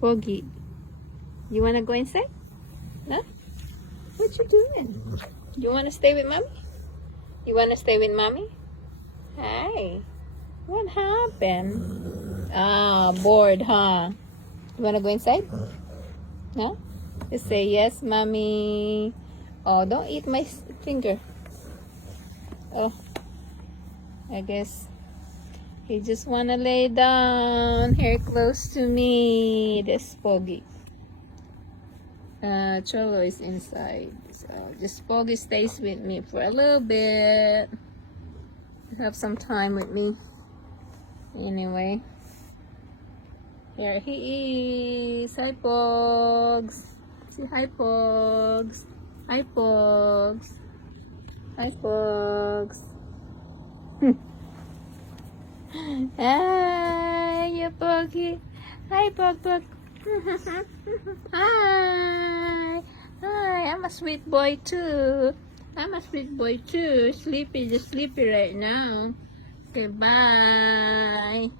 Pogi, you wanna go inside? Huh? What you doing? You wanna stay with mommy? You wanna stay with mommy? Hi. What happened? Ah, bored, huh? You wanna go inside? No? Just say yes, mommy. Oh, don't eat my finger. Oh, I guess he just wanna lay down here close to me. This Pogi. Cholo is inside, so just Pogi stays with me for a little bit. Have some time with me. Anyway, here he is. Hi, Pogs. Say hi, Pogs. Hi, Pogs. Hi, Pogs. Hi, you Pogi. Hi, Pog Pog. Hi. Hi, I'm a sweet boy too. I'm a sweet boy too. Sleepy, just sleepy right now. Say bye.